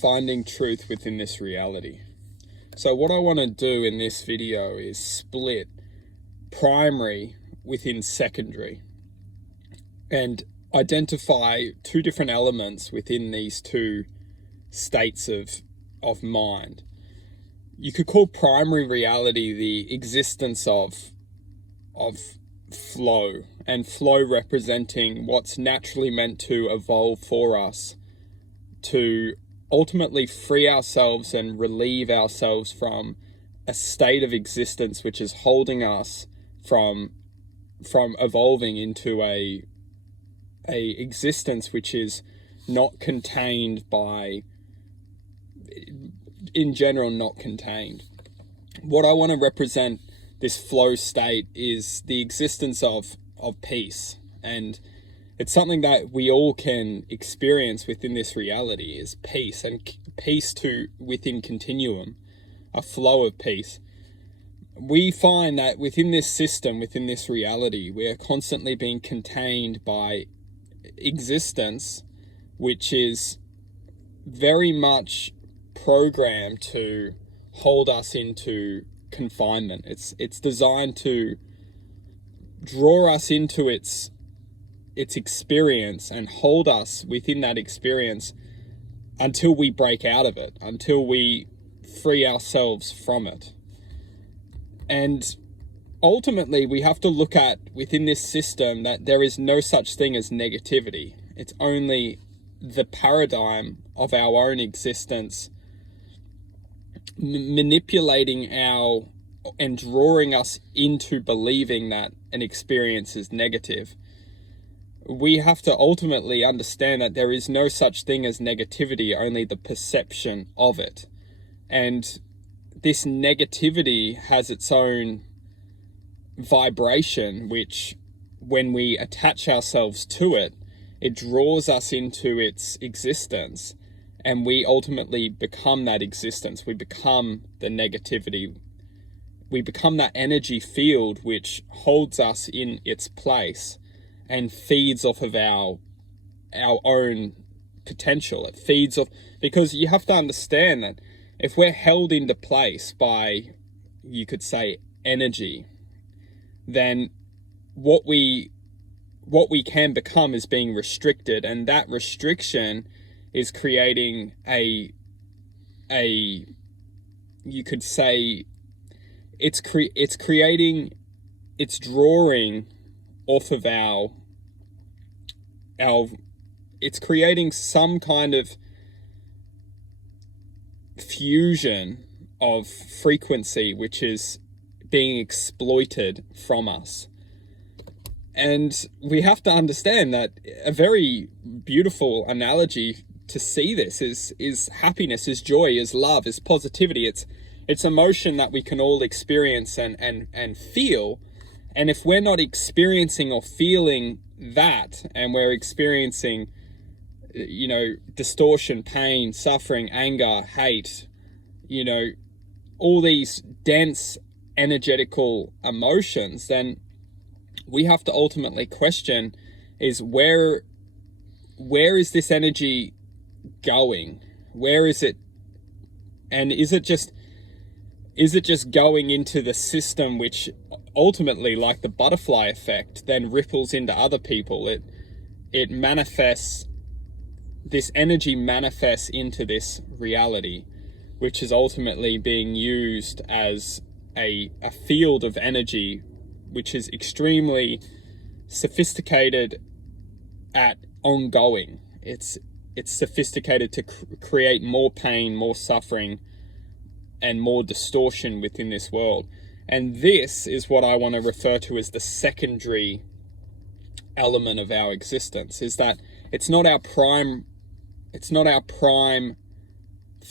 finding truth within this reality. So what I want to do in this video is split primary within secondary and identify two different elements within these two states of mind. You could call primary reality the existence of flow, and flow representing what's naturally meant to evolve for us to ultimately free ourselves and relieve ourselves from a state of existence which is holding us from evolving into a existence which is not contained by, in general, not contained. What I want to represent this flow state is the existence of peace, and it's something that we all can experience within this reality, is peace, and peace within continuum, a flow of peace. We find that within this system, within this reality, we are constantly being contained by existence, which is very much programmed to hold us into confinement. It's designed to draw us into its experience and hold us within that experience until we break out of it, until we free ourselves from it. And ultimately, we have to look at within this system that there is no such thing as negativity. It's only the paradigm of our own existence manipulating and drawing us into believing that an experience is negative. We have to ultimately understand that there is no such thing as negativity, only the perception of it. And this negativity has its own vibration, which when we attach ourselves to it, it draws us into its existence, and we ultimately become that existence. We become the negativity. We become that energy field which holds us in its place and feeds off of our own potential. It feeds off, because you have to understand that if we're held into place by, you could say, energy, then what we can become is being restricted, and that restriction is creating you could say, it's drawing off of it's creating some kind of fusion of frequency which is being exploited from us. And we have to understand that a very beautiful analogy to see this is happiness, is joy, is love, is positivity. It's emotion that we can all experience and feel. And if we're not experiencing or feeling that, and we're experiencing, distortion, pain, suffering, anger, hate, all these dense energetical emotions, then we have to ultimately question is where is this energy going? Where is it? And is it just going into the system, which ultimately, like the butterfly effect, then ripples into other people? It manifests, this energy manifests into this reality, which is ultimately being used as a field of energy, which is extremely sophisticated at ongoing. It's sophisticated to create more pain, more suffering, and more distortion within this world. And this is what I want to refer to as the secondary element of our existence, is that it's not our prime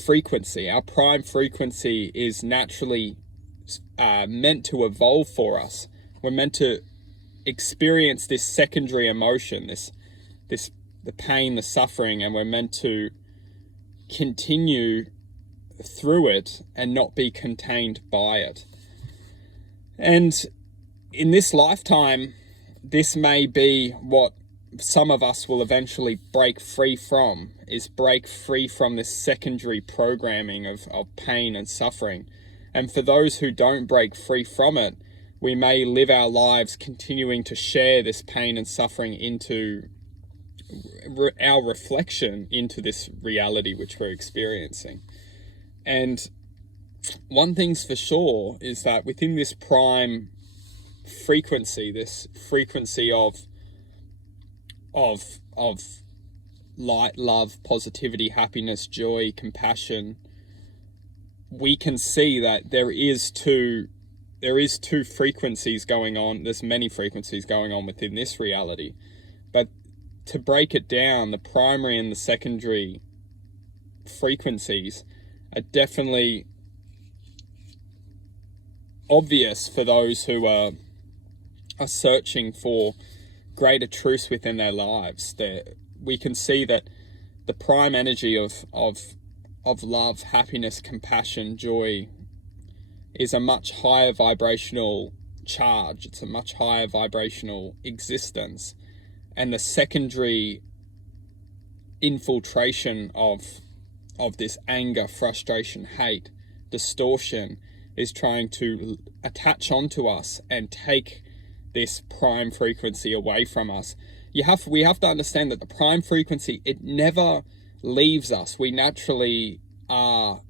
frequency. Our prime frequency is naturally meant to evolve for us. We're meant to experience this secondary emotion, the pain, the suffering, and we're meant to continue through it and not be contained by it. And in this lifetime, this may be what some of us will eventually break free from this secondary programming of pain and suffering. And for those who don't break free from it, we may live our lives continuing to share this pain and suffering into our reflection into this reality which we're experiencing. And one thing's for sure is that within this prime frequency, this frequency of light, love, positivity, happiness, joy, compassion, we can see that there is two frequencies going on. There's many frequencies going on within this reality. But to break it down, the primary and the secondary frequencies are definitely obvious for those who are searching for greater truths within their lives. We can see that the prime energy of love, happiness, compassion, joy is a much higher vibrational charge. It's a much higher vibrational existence. And the secondary infiltration of this anger, frustration, hate, distortion is trying to attach onto us and take this prime frequency away from us. We have to understand that the prime frequency, it never leaves us. We naturally are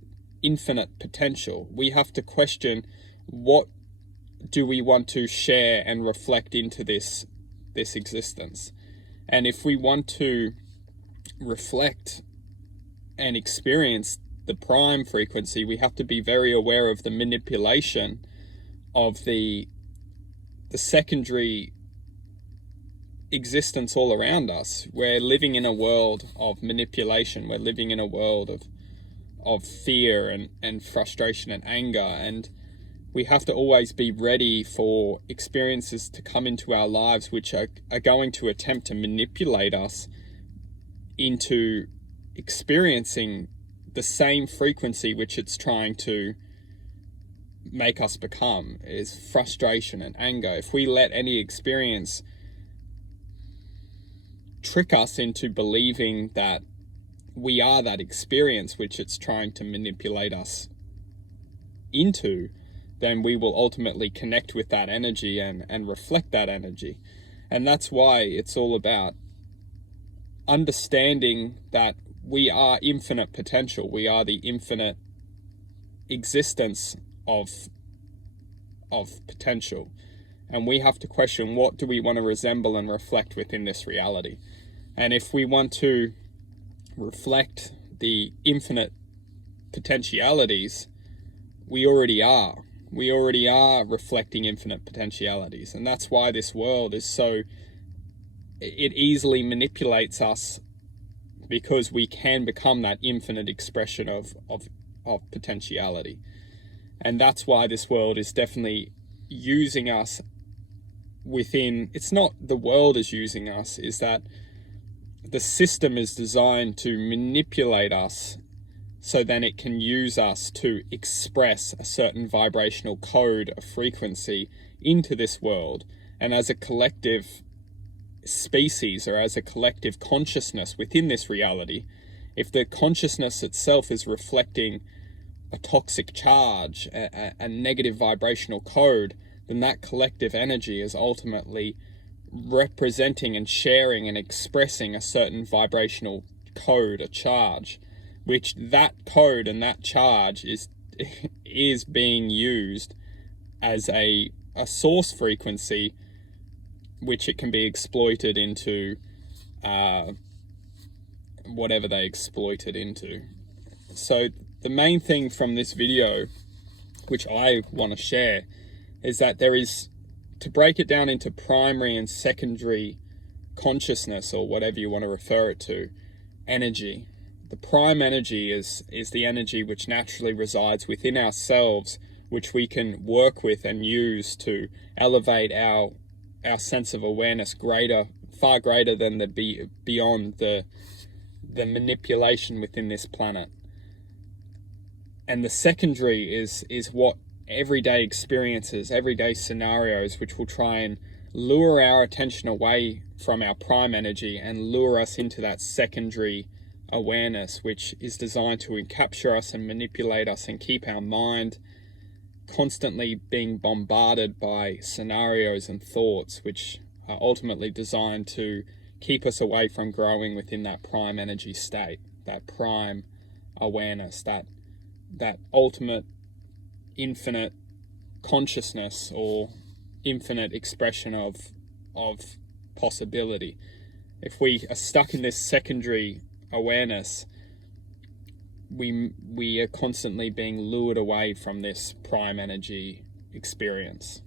infinite potential. We have to question, what do we want to share and reflect into this existence? And if we want to reflect and experience the prime frequency, we have to be very aware of the manipulation of the secondary existence all around us. We're living in a world of manipulation. We're living in a world of fear and frustration and anger, and we have to always be ready for experiences to come into our lives which are going to attempt to manipulate us into experiencing the same frequency which it's trying to make us become, is frustration and anger. If we let any experience trick us into believing that we are that experience which it's trying to manipulate us into, then we will ultimately connect with that energy and reflect that energy. And that's why it's all about understanding that we are infinite potential. We are the infinite existence of potential. And we have to question, what do we want to resemble and reflect within this reality? And if we want to reflect the infinite potentialities, we already are. We already are reflecting infinite potentialities. And that's why this world is so, it easily manipulates us, because we can become that infinite expression of potentiality. And that's why this world is definitely using us within, it's not the world is using us, is that the system is designed to manipulate us so then it can use us to express a certain vibrational code, a frequency into this world. And as a collective species, or as a collective consciousness within this reality, if the consciousness itself is reflecting a toxic charge, a negative vibrational code, then that collective energy is ultimately representing and sharing and expressing a certain vibrational code, a charge, which that code and that charge is being used as a source frequency, which it can be exploited into whatever they exploit it into. So the main thing from this video, which I want to share, is that there is, to break it down into primary and secondary consciousness, or whatever you want to refer it to, energy. The prime energy is the energy which naturally resides within ourselves, which we can work with and use to elevate our sense of awareness far greater than beyond the manipulation within this planet. And the secondary is what everyday experiences, everyday scenarios, which will try and lure our attention away from our prime energy and lure us into that secondary awareness, which is designed to capture us and manipulate us and keep our mind constantly being bombarded by scenarios and thoughts, which are ultimately designed to keep us away from growing within that prime energy state, that prime awareness, that ultimate infinite consciousness or infinite expression of possibility. If we are stuck in this secondary awareness, we are constantly being lured away from this prime energy experience.